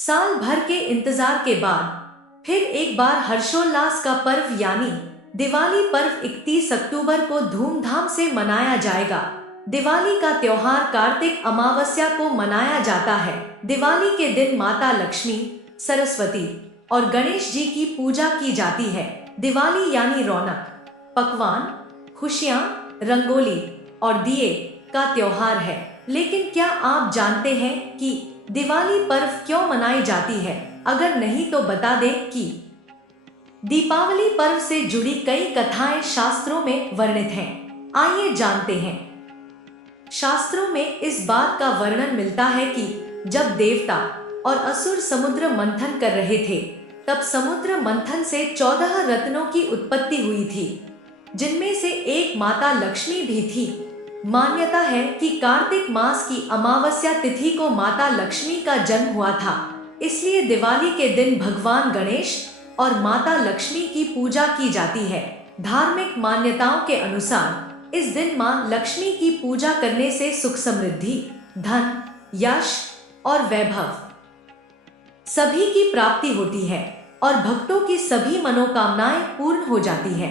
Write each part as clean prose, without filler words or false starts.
साल भर के इंतजार के बाद फिर एक बार हर्षोल्लास का पर्व यानी दिवाली पर्व 31 अक्टूबर को धूमधाम से मनाया जाएगा। दिवाली का त्योहार कार्तिक अमावस्या को मनाया जाता है। दिवाली के दिन माता लक्ष्मी, सरस्वती और गणेश जी की पूजा की जाती है। दिवाली यानी रौनक, पकवान, खुशियां, रंगोली और दिए का त्योहार है। लेकिन क्या आप जानते हैं कि दिवाली पर्व क्यों मनाई जाती है? अगर नहीं तो बता दें कि दीपावली पर्व से जुड़ी कई कथाएं शास्त्रों में वर्णित हैं। आइए जानते हैं। शास्त्रों में इस बात का वर्णन मिलता है कि जब देवता और असुर समुद्र मंथन कर रहे थे, तब समुद्र मंथन से 14 रत्नों की उत्पत्ति हुई थी, जिनमें से एक माता लक्ष्मी भी थी। मान्यता है कि कार्तिक मास की अमावस्या तिथि को माता लक्ष्मी का जन्म हुआ था, इसलिए दिवाली के दिन भगवान गणेश और माता लक्ष्मी की पूजा की जाती है। धार्मिक मान्यताओं के अनुसार इस दिन मां लक्ष्मी की पूजा करने से सुख समृद्धि, धन, यश और वैभव सभी की प्राप्ति होती है और भक्तों की सभी मनोकामनाएं पूर्ण हो जाती है।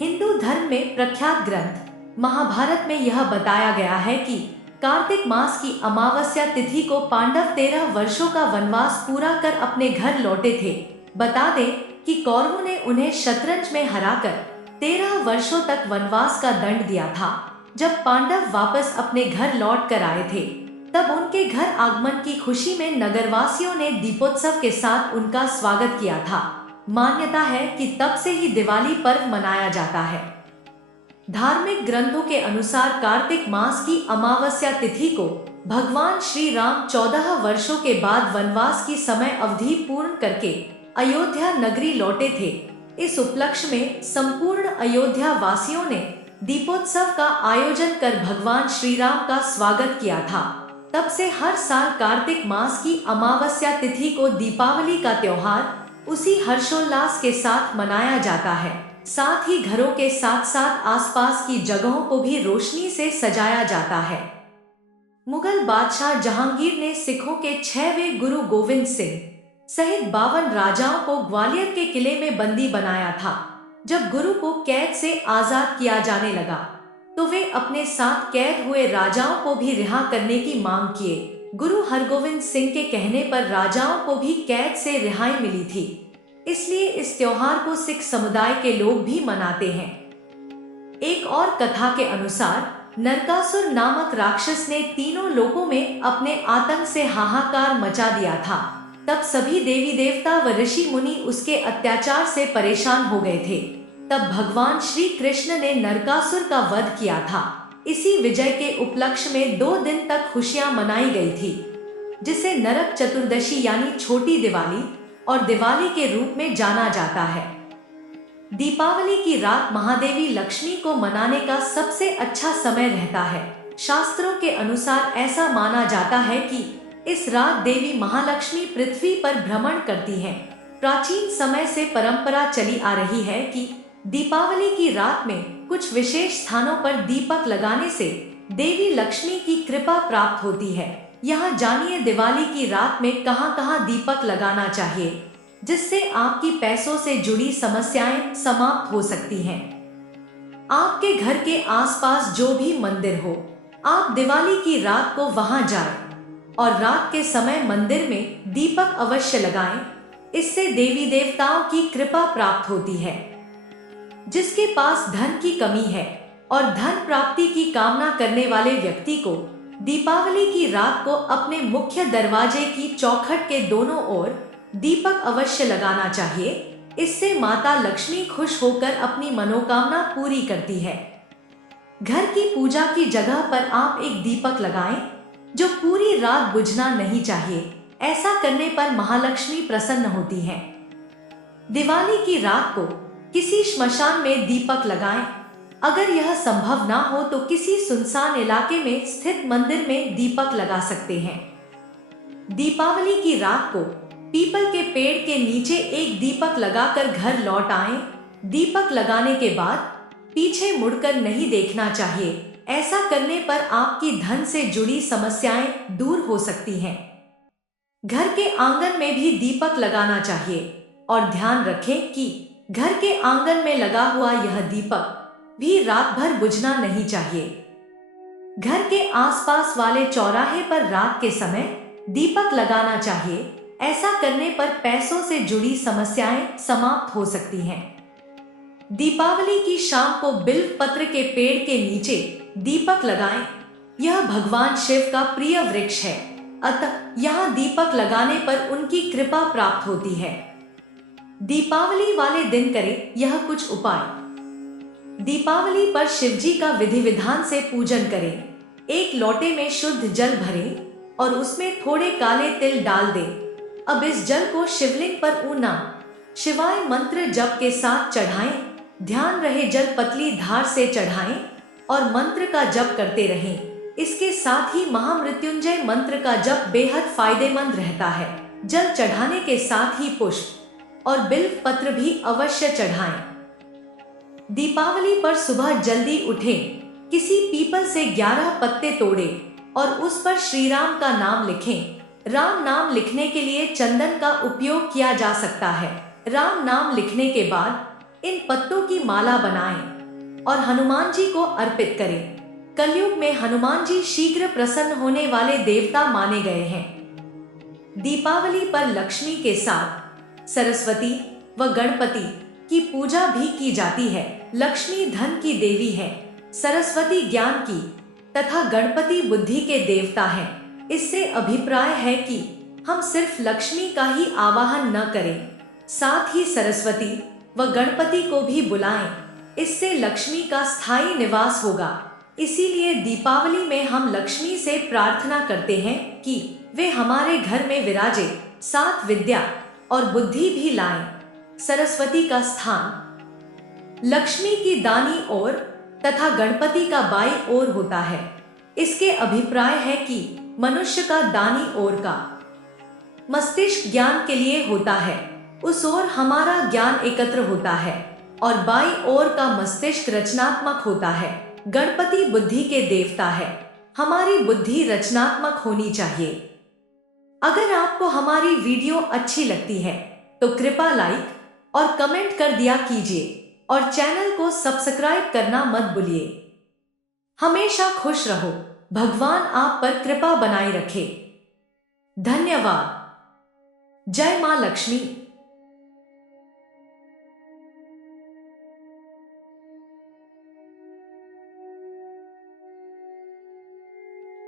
हिंदू धर्म में प्रख्यात ग्रंथ महाभारत में यह बताया गया है कि कार्तिक मास की अमावस्या तिथि को पांडव 13 वर्षों का वनवास पूरा कर अपने घर लौटे थे। बता दें कि कौरवों ने उन्हें शतरंज में हराकर 13 वर्षों तक वनवास का दंड दिया था। जब पांडव वापस अपने घर लौट कर आए थे, तब उनके घर आगमन की खुशी में नगरवासियों ने दीपोत्सव के साथ उनका स्वागत किया था। मान्यता है कि तब से ही दिवाली पर्व मनाया जाता है। धार्मिक ग्रंथों के अनुसार कार्तिक मास की अमावस्या तिथि को भगवान श्री राम 14 वर्षों के बाद वनवास की समय अवधि पूर्ण करके अयोध्या नगरी लौटे थे। इस उपलक्ष्य में संपूर्ण अयोध्या वासियों ने दीपोत्सव का आयोजन कर भगवान श्री राम का स्वागत किया था। तब से हर साल कार्तिक मास की अमावस्या तिथि को दीपावली का त्योहार उसी हर्षोल्लास के साथ मनाया जाता है। साथ ही घरों के साथ साथ आसपास की जगहों को भी रोशनी से सजाया जाता है। मुगल बादशाह जहांगीर ने सिखों के 6वें गुरु गोविंद सिंह सहित 52 राजाओं को ग्वालियर के किले में बंदी बनाया था। जब गुरु को कैद से आजाद किया जाने लगा, तो वे अपने साथ कैद हुए राजाओं को भी रिहा करने की मांग किए। गुरु हरगोविंद सिंह के कहने पर राजाओं को भी कैद से रिहाई मिली थी, इसलिए इस त्योहार को सिख समुदाय के लोग भी मनाते हैं। एक और कथा के अनुसार नरकासुर नामक राक्षस ने तीनों लोकों में अपने आतंक से हाहाकार मचा दिया था। तब सभी देवी देवता व ऋषि मुनि उसके अत्याचार से परेशान हो गए थे। तब भगवान श्री कृष्ण ने नरकासुर का वध किया था। इसी विजय के उपलक्ष्य में 2 दिन तक खुशियां मनाई गई थी, जिसे नरक चतुर्दशी यानी छोटी दिवाली और दिवाली के रूप में जाना जाता है। दीपावली की रात महादेवी लक्ष्मी को मनाने का सबसे अच्छा समय रहता है। शास्त्रों के अनुसार ऐसा माना जाता है कि इस रात देवी महालक्ष्मी पृथ्वी पर भ्रमण करती हैं। प्राचीन समय से परंपरा चली आ रही है कि दीपावली की रात में कुछ विशेष स्थानों पर दीपक लगाने से देवी लक्ष्मी की कृपा प्राप्त होती है। यहाँ जानिए दिवाली की रात में कहाँ-कहाँ दीपक लगाना चाहिए, जिससे आपकी पैसों से जुड़ी समस्याएं समाप्त हो सकती हैं। आपके घर के आसपास जो भी मंदिर हो, आप दिवाली की रात को वहां जाएं और रात के समय मंदिर में दीपक अवश्य लगाएं। इससे देवी देवताओं की कृपा प्राप्त होती है। जिसके पास धन की कमी है और धन प्राप्ति की कामना करने वाले व्यक्ति को दीपावली की रात को अपने मुख्य दरवाजे की चौखट के दोनों ओर दीपक अवश्य लगाना चाहिए। इससे माता लक्ष्मी खुश होकर अपनी मनोकामना पूरी करती है। घर की पूजा की जगह पर आप एक दीपक लगाएं, जो पूरी रात बुझना नहीं चाहिए। ऐसा करने पर महालक्ष्मी प्रसन्न होती हैं। दिवाली की रात को किसी श्मशान में दीपक लगाएं। अगर यह संभव ना हो तो किसी सुनसान इलाके में स्थित मंदिर में दीपक लगा सकते हैं। दीपावली की रात को पीपल के पेड़ के नीचे एक दीपक लगाकर घर लौट आएं। दीपक लगाने के बाद पीछे मुड़कर नहीं देखना चाहिए। ऐसा करने पर आपकी धन से जुड़ी समस्याएं दूर हो सकती हैं। घर के आंगन में भी दीपक लगाना चाहिए और ध्यान रखें कि घर के आंगन में लगा हुआ यह दीपक भी रात भर बुझना नहीं चाहिए। घर के आसपास वाले चौराहे पर रात के समय दीपक लगाना चाहिए। ऐसा करने पर पैसों से जुड़ी समस्याएं समाप्त हो सकती हैं। दीपावली की शाम को बिल्व पत्र के पेड़ के नीचे दीपक लगाएं। यह भगवान शिव का प्रिय वृक्ष है, अतः यहाँ दीपक लगाने पर उनकी कृपा प्राप्त होती है। दीपावली वाले दिन करें यह कुछ उपाय। दीपावली पर शिवजी का विधि विधान से पूजन करें। एक लोटे में शुद्ध जल भरें और उसमें थोड़े काले तिल डाल दें। अब इस जल को शिवलिंग पर ऊना शिवाय मंत्र जप के साथ चढ़ाएं। ध्यान रहे जल पतली धार से चढ़ाएं और मंत्र का जप करते रहें। इसके साथ ही महामृत्युंजय मंत्र का जप बेहद फायदेमंद रहता है। जल चढ़ाने के साथ ही पुष्प और बिल्व पत्र भी अवश्य चढ़ाएं। दीपावली पर सुबह जल्दी उठें, किसी पीपल से 11 पत्ते तोड़ें और उस पर श्री राम का नाम लिखें। राम नाम लिखने के लिए चंदन का उपयोग किया जा सकता है। राम नाम लिखने के बाद इन पत्तों की माला बनाएं और हनुमान जी को अर्पित करें। कलयुग में हनुमान जी शीघ्र प्रसन्न होने वाले देवता माने गए हैं। दीपावली पर लक्ष्मी के साथ सरस्वती व गणपति की पूजा भी की जाती है। लक्ष्मी धन की देवी है, सरस्वती ज्ञान की तथा गणपति बुद्धि के देवता हैं। इससे अभिप्राय है कि हम सिर्फ लक्ष्मी का ही आवाहन न करें, साथ ही सरस्वती व गणपति को भी बुलाएं। इससे लक्ष्मी का स्थायी निवास होगा। इसीलिए दीपावली में हम लक्ष्मी से प्रार्थना करते हैं कि वे हमारे घर में विराजे, साथ विद्या और बुद्धि भी लाएं। सरस्वती का स्थान लक्ष्मी की दानी ओर तथा गणपति का बाई ओर होता है। इसके अभिप्राय है कि मनुष्य का दानी ओर का मस्तिष्क ज्ञान के लिए होता है, उस ओर हमारा ज्ञान एकत्र होता है, और बाई ओर का मस्तिष्क रचनात्मक होता है। गणपति बुद्धि के देवता है, हमारी बुद्धि रचनात्मक होनी चाहिए। अगर आपको हमारी वीडियो अच्छी लगती है तो कृपया लाइक और कमेंट कर दिया कीजिए और चैनल को सब्सक्राइब करना मत भूलिए। हमेशा खुश रहो, भगवान आप पर कृपा बनाए रखे। धन्यवाद। जय मां लक्ष्मी।